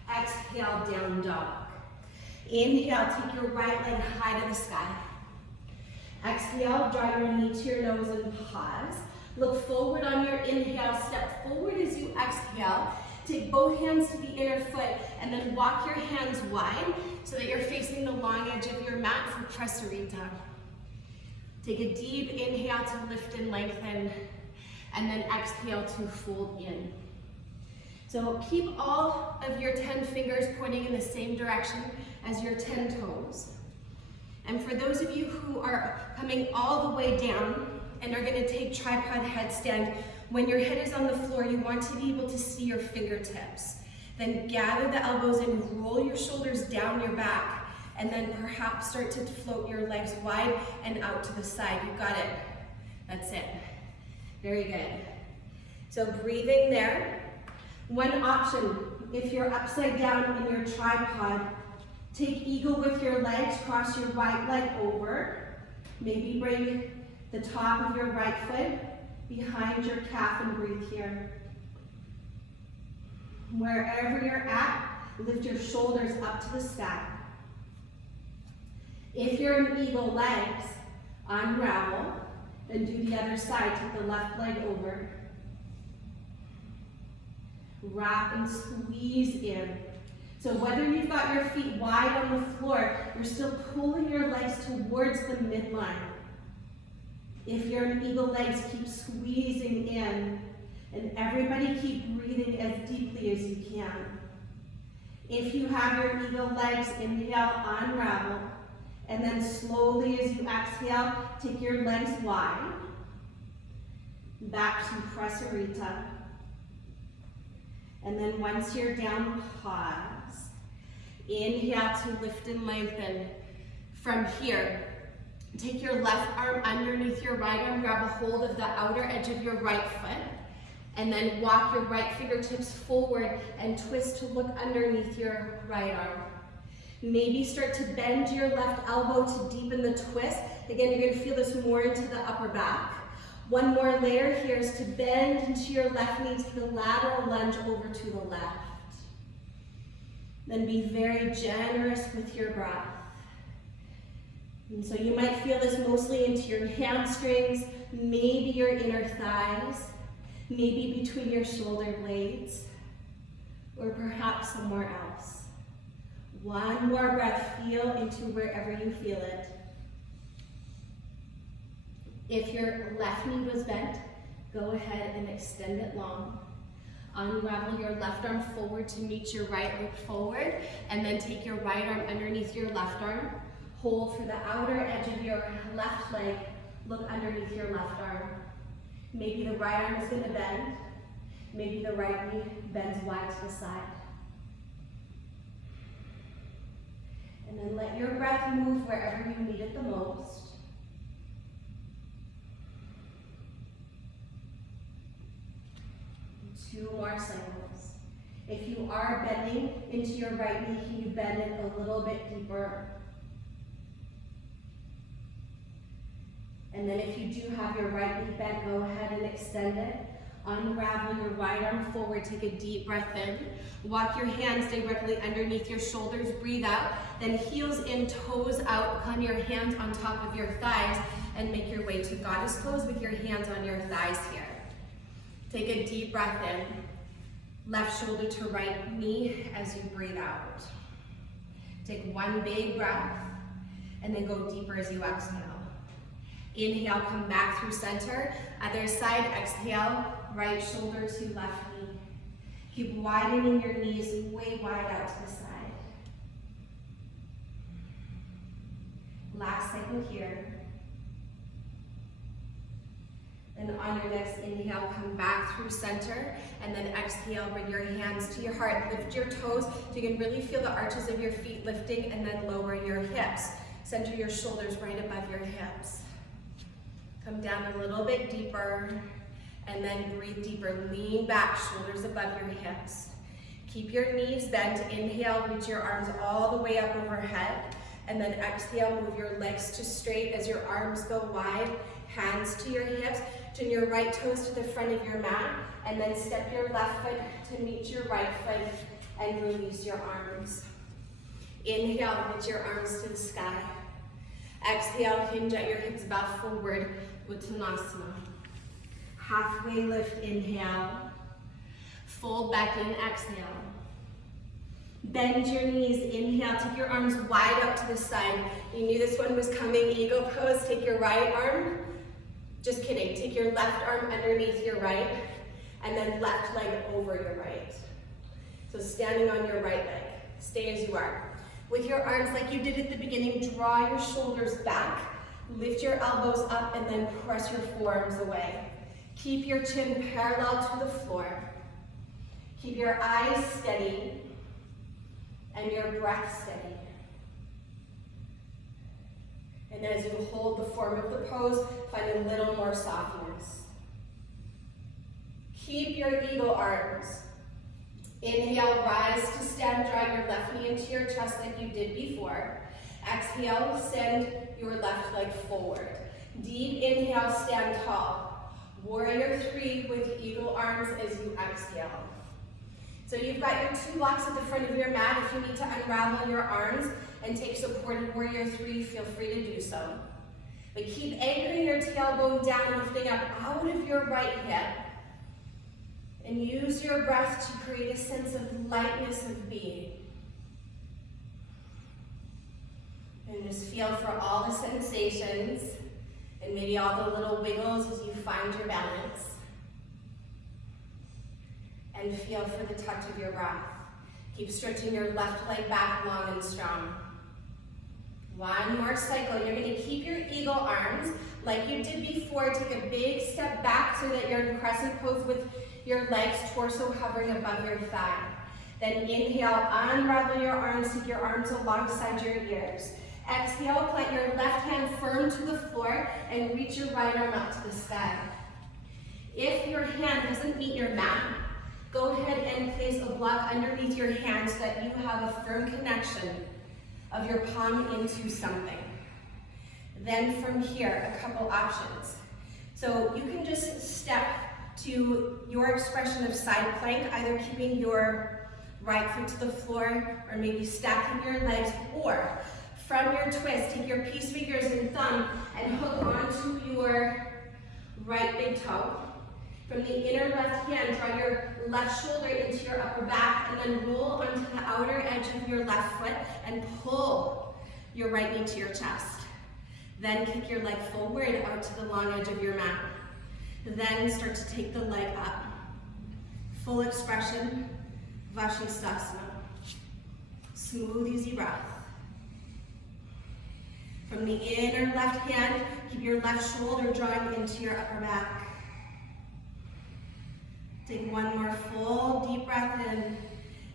Exhale, down dog. Inhale, take your right leg high to the sky. Exhale, draw your knee to your nose and pause. Look forward on your inhale, step forward as you exhale. Take both hands to the inner foot and then walk your hands wide so that you're facing the long edge of your mat for Prasarita. Take a deep inhale to lift and lengthen, and then exhale to fold in. So keep all of your 10 fingers pointing in the same direction as your 10 toes. And for those of you who are coming all the way down and are going to take tripod headstand, when your head is on the floor, you want to be able to see your fingertips. Then gather the elbows and roll your shoulders down your back, and then perhaps start to float your legs wide and out to the side. You got it. That's it. Very good. So breathing there. One option, if you're upside down in your tripod, take eagle with your legs, cross your right leg over. Maybe bring the top of your right foot behind your calf and breathe here. Wherever you're at, lift your shoulders up to the sky. If you're in eagle legs, unravel, then do the other side, take the left leg over. Wrap and squeeze in. So whether you've got your feet wide on the floor, you're still pulling your legs towards the midline. If you're in eagle legs, keep squeezing in, and everybody keep breathing as deeply as you can. If you have your eagle legs, inhale, unravel, and then slowly as you exhale, take your legs wide, back to Prasarita. And then once you're down, pause. Inhale to lift and lengthen. From here, take your left arm underneath your right arm, grab a hold of the outer edge of your right foot, and then walk your right fingertips forward and twist to look underneath your right arm. Maybe start to bend your left elbow to deepen the twist. Again, you're going to feel this more into the upper back. One more layer here is to bend into your left knee to the lateral lunge over to the left. Then be very generous with your breath. And so you might feel this mostly into your hamstrings, maybe your inner thighs, maybe between your shoulder blades, or perhaps somewhere else. One more breath, feel into wherever you feel it. If your left knee was bent, go ahead and extend it long. Unravel your left arm forward to meet your right, look forward, and then take your right arm underneath your left arm. Hold for the outer edge of your left leg, look underneath your left arm. Maybe the right arm is going to bend, maybe the right knee bends wide to the side. And then let your breath move wherever you need it the most. Two more cycles. If you are bending into your right knee, can you bend it a little bit deeper? And then if you do have your right knee bent, go ahead and extend it. Unravel your right arm forward, take a deep breath in. Walk your hands directly underneath your shoulders, breathe out. Then heels in, toes out, come your hands on top of your thighs and make your way to goddess pose with your hands on your thighs here. Take a deep breath in. Left shoulder to right knee as you breathe out. Take one big breath and then go deeper as you exhale. Inhale, come back through center. Other side, exhale, right shoulder to left knee. Keep widening your knees way wide out to the side. Last cycle here. And on your next inhale, come back through center, and then exhale, bring your hands to your heart. Lift your toes so you can really feel the arches of your feet lifting, and then lower your hips. Center your shoulders right above your hips. Come down a little bit deeper, and then breathe deeper. Lean back, shoulders above your hips. Keep your knees bent. Inhale, reach your arms all the way up overhead, and then exhale, move your legs to straight as your arms go wide, hands to your hips. Turn your right toes to the front of your mat, and then step your left foot to meet your right foot and release your arms. Inhale, reach your arms to the sky. Exhale, hinge at your hips, bow forward, Uttanasana. Halfway lift, inhale. Fold back in, exhale. Bend your knees, inhale, take your arms wide out to the side. You knew this one was coming, eagle pose. Take your right arm, just kidding, take your left arm underneath your right, and then left leg over your right. So standing on your right leg, stay as you are. With your arms like you did at the beginning, draw your shoulders back, lift your elbows up, and then press your forearms away. Keep your chin parallel to the floor. Keep your eyes steady and your breath steady. And as you hold the form of the pose, find a little more softness. Keep your eagle arms. Inhale, rise to stand, draw your left knee into your chest like you did before. Exhale, send your left leg forward. Deep inhale, stand tall. Warrior 3 with eagle arms as you exhale. So you've got your 2 blocks at the front of your mat. If you need to unravel your arms and take supported warrior 3, feel free to do so. But keep anchoring your tailbone down, lifting up out of your right hip. And use your breath to create a sense of lightness of being. And just feel for all the sensations and maybe all the little wiggles as you find your balance. And feel for the touch of your breath. Keep stretching your left leg back long and strong. One more cycle. You're going to keep your eagle arms like you did before. Take a big step back so that you're in crescent pose with your legs, torso hovering above your thigh. Then inhale, unravel your arms, take your arms alongside your ears. Exhale, plant your left hand firm to the floor and reach your right arm up to the sky. If your hand doesn't meet your mat, go ahead and place a block underneath your hand so that you have a firm connection of your palm into something. Then from here, a couple options. So you can just step to your expression of side plank, either keeping your right foot to the floor or maybe stacking your legs, or from your twist, take your peace fingers and thumb and hook onto your right big toe. From the inner left hand, draw your left shoulder into your upper back and then roll onto the outer edge of your left foot and pull your right knee to your chest. Then kick your leg forward out to the long edge of your mat. Then start to take the leg up. Full expression, Vashisthasana. Smooth, easy breath. From the inner left hand, keep your left shoulder drawing into your upper back. Take one more full deep breath in,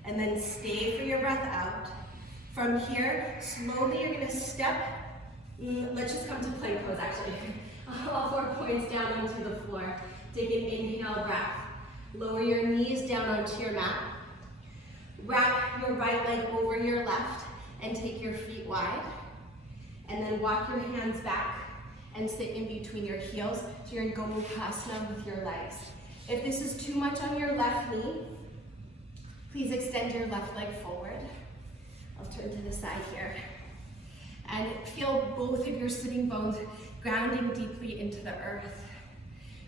and then stay for your breath out. From here, slowly you're gonna step, let's just come to plank pose actually. All 4 points down onto the floor. Take an inhale breath. Lower your knees down onto your mat. Wrap your right leg over your left and take your feet wide. And then walk your hands back and sit in between your heels. So you're in Gomukhasana with your legs. If this is too much on your left knee, please extend your left leg forward. I'll turn to the side here. And feel both of your sitting bones grounding deeply into the earth.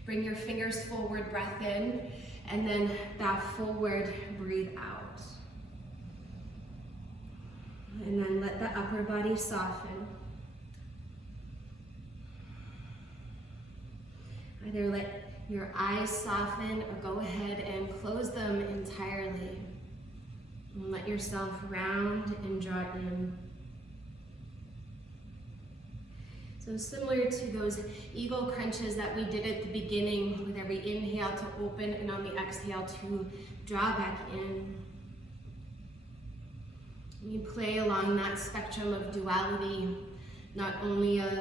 Bring your fingers forward, breath in, and then back forward, breathe out. And then let the upper body soften. Either let your eyes soften or go ahead and close them entirely. And let yourself round and draw in. So similar to those eagle crunches that we did at the beginning, with every inhale to open and on the exhale to draw back in. You play along that spectrum of duality, not only of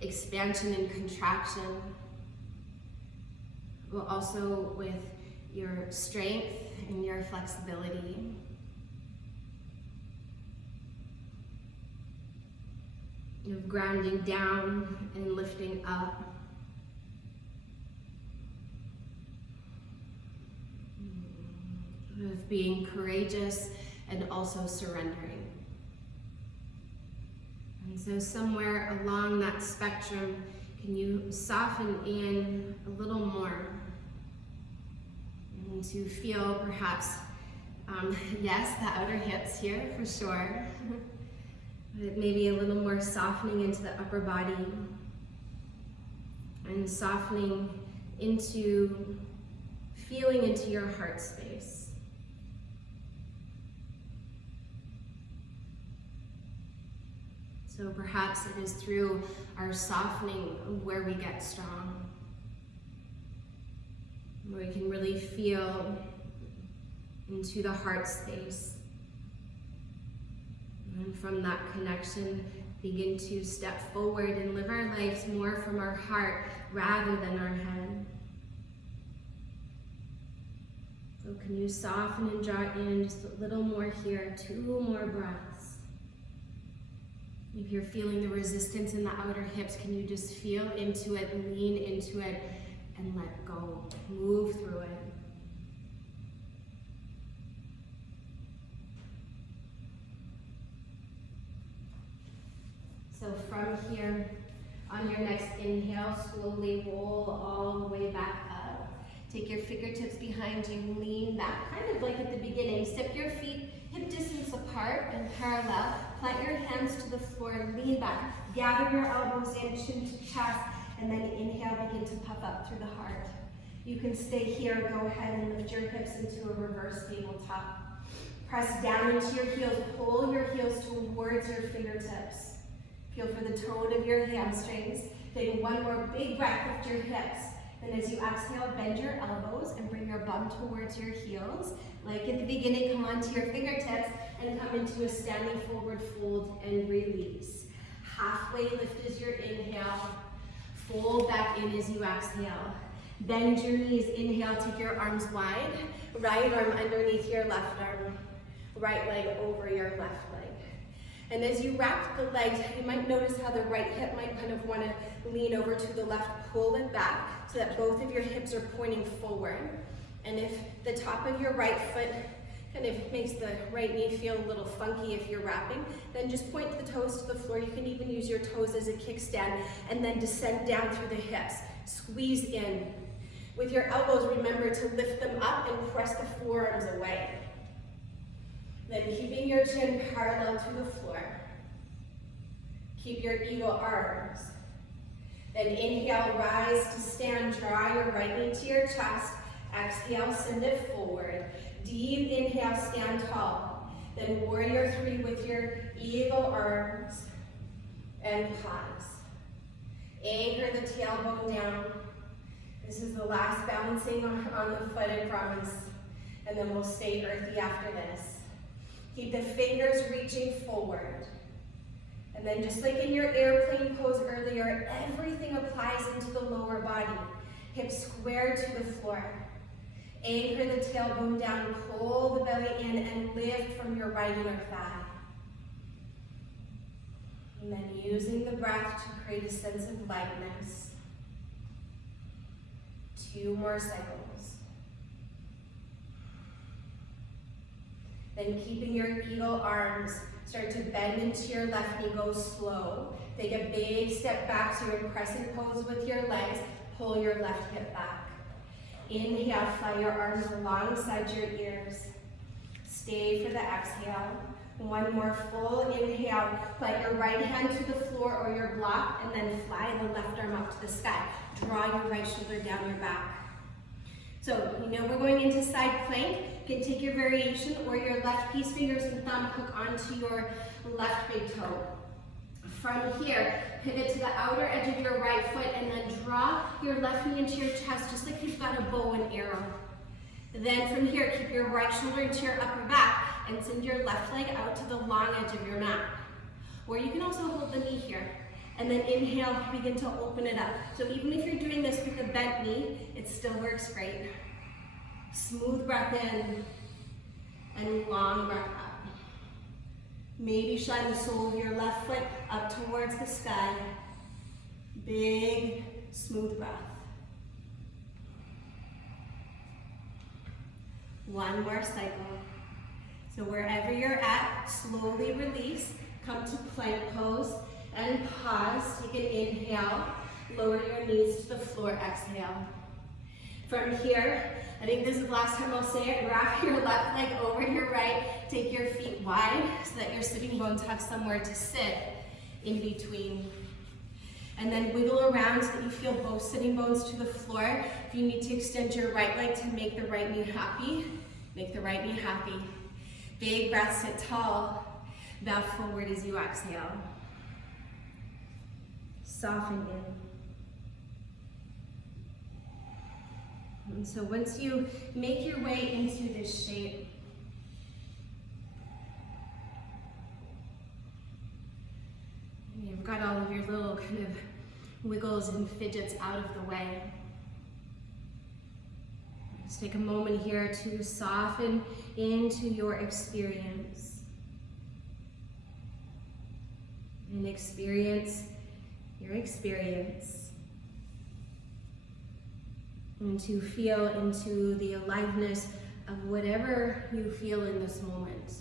expansion and contraction, but also with your strength and your flexibility. Of grounding down and lifting up. Of being courageous and also surrendering. And so somewhere along that spectrum, can you soften in a little more? And to feel perhaps, yes, the outer hips here for sure. Maybe a little more softening into the upper body and softening into, feeling into your heart space. So perhaps it is through our softening where we get strong, where we can really feel into the heart space. And from that connection, begin to step forward and live our lives more from our heart rather than our head. So can you soften and draw in just a little more here, 2 more breaths. If you're feeling the resistance in the outer hips, can you just feel into it, lean into it, and let go, move through it. So from here, on your next inhale, slowly roll all the way back up. Take your fingertips behind you, lean back, kind of like at the beginning. Step your feet hip distance apart and parallel. Plant your hands to the floor, lean back. Gather your elbows in, chin to chest, and then inhale, begin to puff up through the heart. You can stay here, go ahead and lift your hips into a reverse tabletop. Press down into your heels, pull your heels towards your fingertips. Feel for the tone of your hamstrings. Take one more big breath, lift your hips. Then as you exhale, bend your elbows and bring your bum towards your heels. Like at the beginning, come onto your fingertips and come into a standing forward fold and release. Halfway lift as your inhale. Fold back in as you exhale. Bend your knees, inhale, take your arms wide. Right arm underneath your left arm. Right leg over your left leg. And as you wrap the legs, you might notice how the right hip might kind of want to lean over to the left, pull it back so that both of your hips are pointing forward. And if the top of your right foot kind of makes the right knee feel a little funky if you're wrapping, then just point the toes to the floor. You can even use your toes as a kickstand and then descend down through the hips. Squeeze in. With your elbows, remember to lift them up and press the forearms away. Then keeping your chin parallel to the floor. Keep your eagle arms. Then inhale, rise to stand, draw your right knee to your chest. Exhale, send it forward. Deep inhale, stand tall. Then warrior three with your eagle arms and pause. Anchor the tailbone down. This is the last balancing on the foot, I promise. And then we'll stay earthy after this. Keep the fingers reaching forward. And then just like in your airplane pose earlier, everything applies into the lower body. Hips square to the floor. Anchor the tailbone down, pull the belly in, and lift from your right inner thigh. And then using the breath to create a sense of lightness. 2 more cycles. Then keeping your eagle arms, start to bend into your left knee, go slow. Take a big step back so you're in crescent pose with your legs. Pull your left hip back. Inhale, fly your arms alongside your ears. Stay for the exhale. 1 more full inhale. Put your right hand to the floor or your block, and then fly the left arm up to the sky. Draw your right shoulder down your back. So, you know we're going into side plank. You can take your variation or your left peace fingers and thumb hook onto your left big toe. From here, pivot to the outer edge of your right foot and then draw your left knee into your chest just like you've got a bow and arrow. Then from here, keep your right shoulder into your upper back and send your left leg out to the long edge of your mat. Or you can also hold the knee here. And then inhale, begin to open it up. So even if you're doing this with a bent knee, it still works great. Smooth breath in and long breath up. Maybe shine the sole of your left foot up towards the sky. Big, smooth breath. 1 more cycle. So wherever you're at, slowly release. Come to plank pose and pause. Take an inhale. Lower your knees to the floor. Exhale. From here, I think this is the last time I'll say it, wrap your left leg over your right, take your feet wide so that your sitting bones have somewhere to sit in between. And then wiggle around so that you feel both sitting bones to the floor. If you need to extend your right leg to make the right knee happy, make the right knee happy. Big breath, sit tall, bow forward as you exhale. Soften in. And so once you make your way into this shape, you've got all of your little kind of wiggles and fidgets out of the way. Just take a moment here to soften into your experience. And experience your experience. And to feel into the aliveness of whatever you feel in this moment.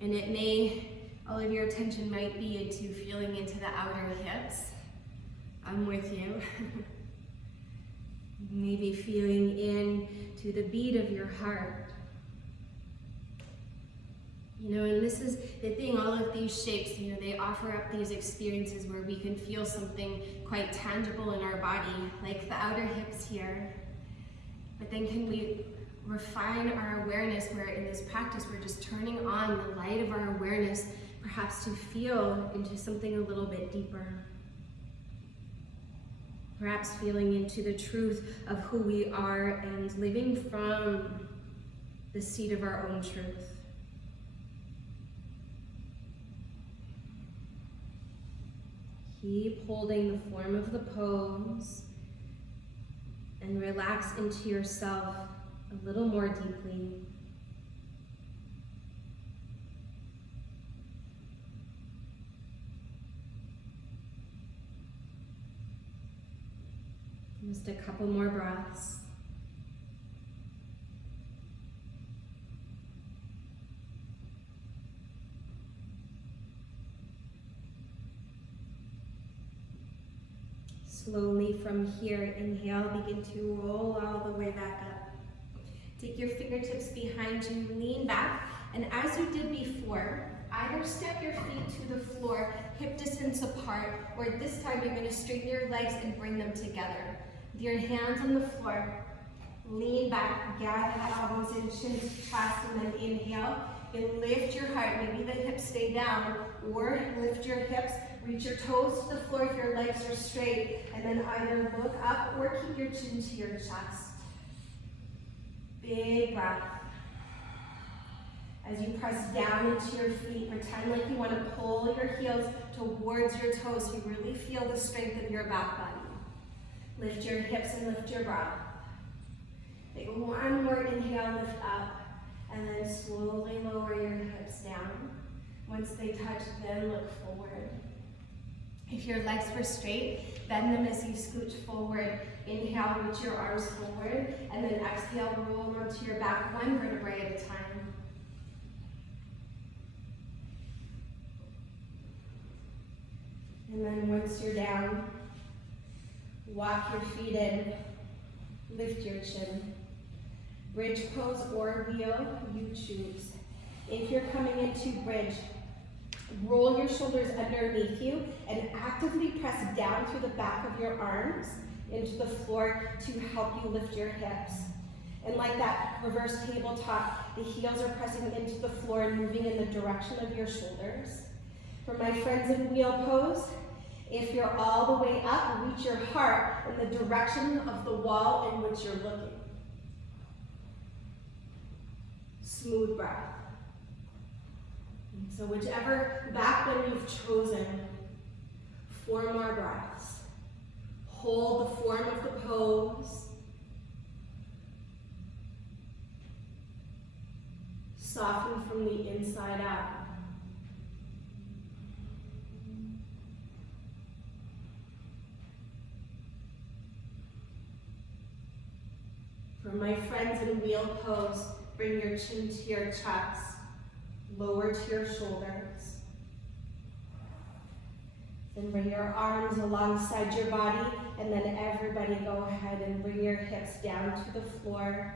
And it may, all of your attention might be into feeling into the outer hips. I'm with you. Maybe feeling in to the beat of your heart. You know, and this is the thing, all of these shapes, you know, they offer up these experiences where we can feel something quite tangible in our body, like the outer hips here. But then can we refine our awareness where in this practice we're just turning on the light of our awareness, perhaps to feel into something a little bit deeper. Perhaps feeling into the truth of who we are and living from the seat of our own truth. Keep holding the form of the pose and relax into yourself a little more deeply. Just a couple more breaths. Slowly from here, inhale, begin to roll all the way back up. Take your fingertips behind you, lean back, and as you did before, either step your feet to the floor, hip distance apart, or this time you're going to straighten your legs and bring them together. With your hands on the floor, lean back, gather the elbows in, chin to chest, and then inhale. And lift your heart, maybe the hips stay down, or lift your hips, reach your toes to the floor if your legs are straight, and then either look up or keep your chin to your chest. Big breath. As you press down into your feet, pretend like you want to pull your heels towards your toes so you really feel the strength of your back body. Lift your hips and lift your breath. Take one more inhale, lift up. And then slowly lower your hips down. Once they touch, then look forward. If your legs were straight, bend them as you scooch forward. Inhale, reach your arms forward, and then exhale, roll onto your back, one vertebrae at a time. And then once you're down, walk your feet in, lift your chin. Bridge pose or wheel, you choose. If you're coming into bridge, roll your shoulders underneath you and actively press down through the back of your arms into the floor to help you lift your hips. And like that reverse tabletop, the heels are pressing into the floor and moving in the direction of your shoulders. For my friends in wheel pose, if you're all the way up, reach your heart in the direction of the wall in which you're looking. Smooth breath. So whichever back bend you've chosen, 4 more breaths. Hold the form of the pose. Soften from the inside out. For my friends in wheel pose, bring your chin to your chest, lower to your shoulders. Then bring your arms alongside your body, and then everybody go ahead and bring your hips down to the floor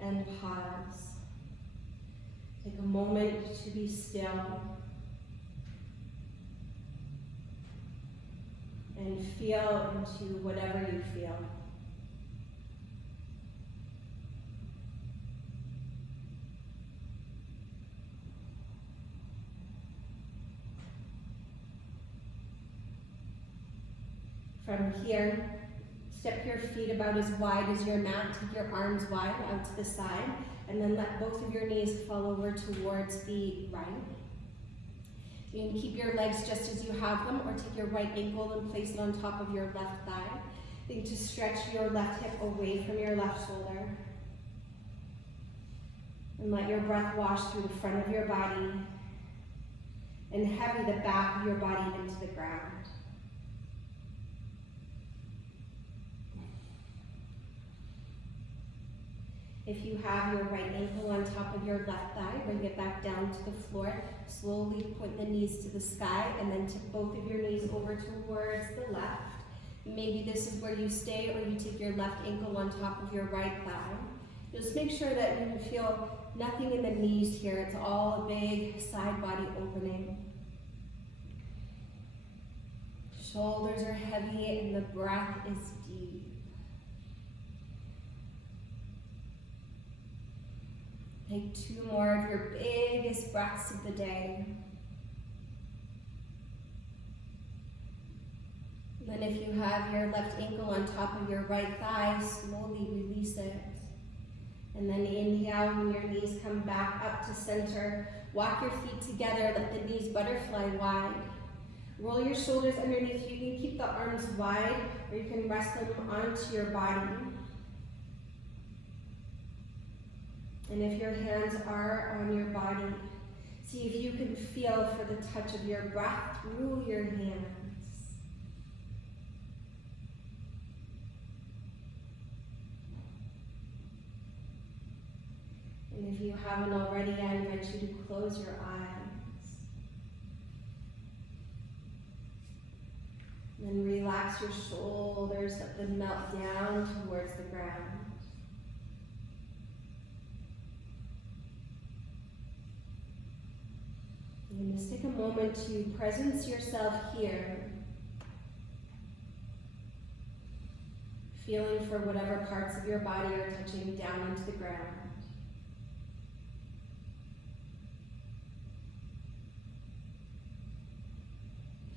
and pause. Take a moment to be still and feel into whatever you feel. From here, step your feet about as wide as your mat, take your arms wide out to the side, and then let both of your knees fall over towards the right. You can keep your legs just as you have them, or take your right ankle and place it on top of your left thigh. Think to stretch your left hip away from your left shoulder. And let your breath wash through the front of your body, and heavy the back of your body into the ground. If you have your right ankle on top of your left thigh, bring it back down to the floor. Slowly point the knees to the sky, and then tip both of your knees over towards the left. Maybe this is where you stay, or you take your left ankle on top of your right thigh. Just make sure that you feel nothing in the knees here. It's all a big side body opening. Shoulders are heavy and the breath is deep. Take 2 more of your biggest breaths of the day. Then if you have your left ankle on top of your right thigh, slowly release it. And then inhale when your knees come back up to center. Walk your feet together, let the knees butterfly wide. Roll your shoulders underneath you. You can keep the arms wide, or you can rest them onto your body. And if your hands are on your body, see if you can feel for the touch of your breath through your hands. And if you haven't already, I invite you to close your eyes. Then relax your shoulders, let them melt down towards the ground. And just take a moment to presence yourself here, feeling for whatever parts of your body are touching down into the ground.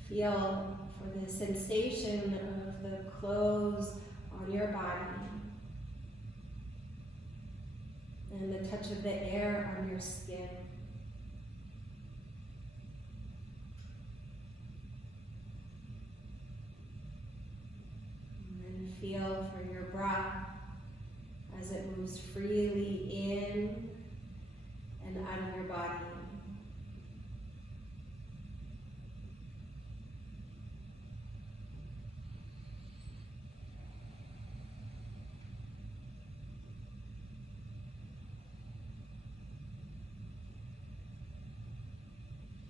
Feel for the sensation of the clothes on your body and the touch of the air on your skin. Feel for your breath as it moves freely in and out of your body.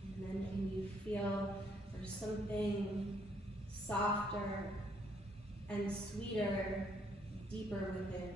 And then can you feel for something softer and sweeter, deeper within.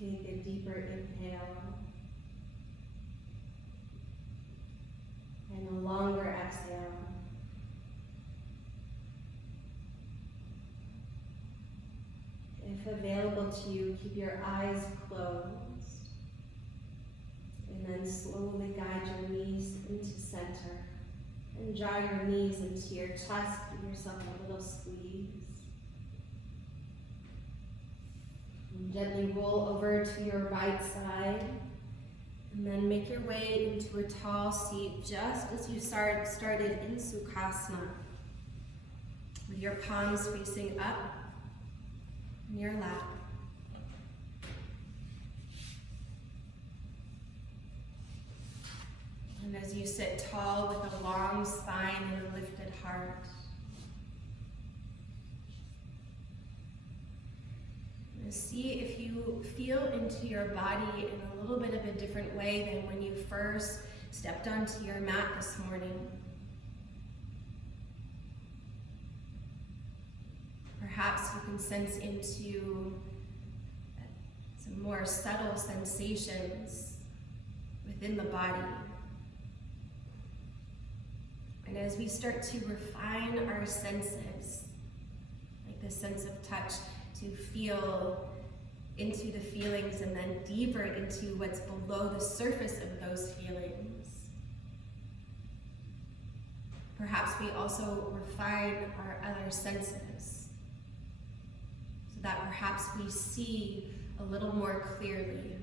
Take a deeper inhale and a longer exhale. If available to you, keep your eyes closed and then slowly guide your knees into center and draw your knees into your chest. Give yourself a little squeeze. Gently roll over to your right side and then make your way into a tall seat just as you started in Sukhasana, with your palms facing up in your lap. And as you sit tall with a long spine and a lifted heart, see if you feel into your body in a little bit of a different way than when you first stepped onto your mat this morning. Perhaps you can sense into some more subtle sensations within the body. And as we start to refine our senses, like the sense of touch, to feel into the feelings and then deeper into what's below the surface of those feelings. Perhaps we also refine our other senses so that perhaps we see a little more clearly.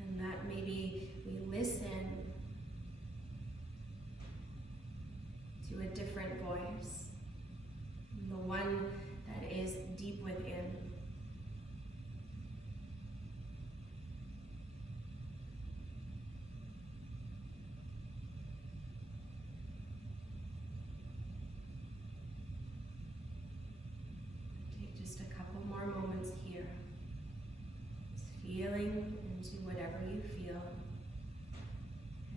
And that maybe we listen to a different voice. The one that is deep within. Take just a couple more moments here, just feeling into whatever you feel,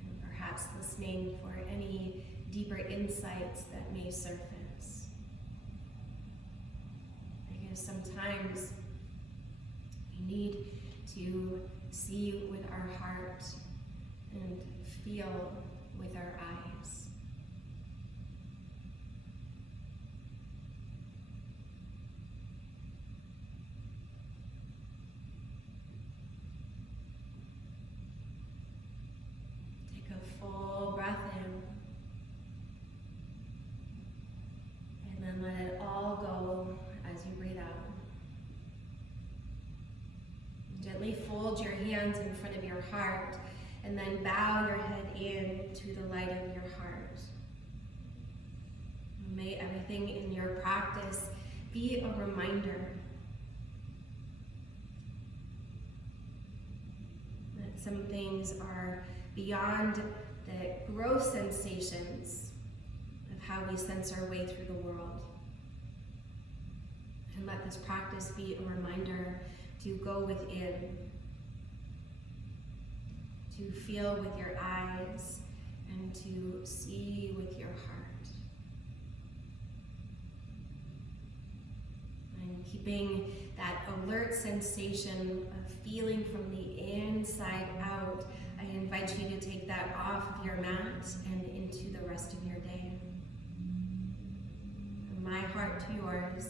and perhaps listening for any deeper insights that may surface. Sometimes we need to see with our heart and feel with our eyes. hold your hands in front of your heart, and then bow your head in to the light of your heart. May everything in your practice be a reminder that some things are beyond the gross sensations of how we sense our way through the world. And let this practice be a reminder to go within, to feel with your eyes, and to see with your heart. And keeping that alert sensation of feeling from the inside out, I invite you to take that off of your mat and into the rest of your day. From my heart to yours,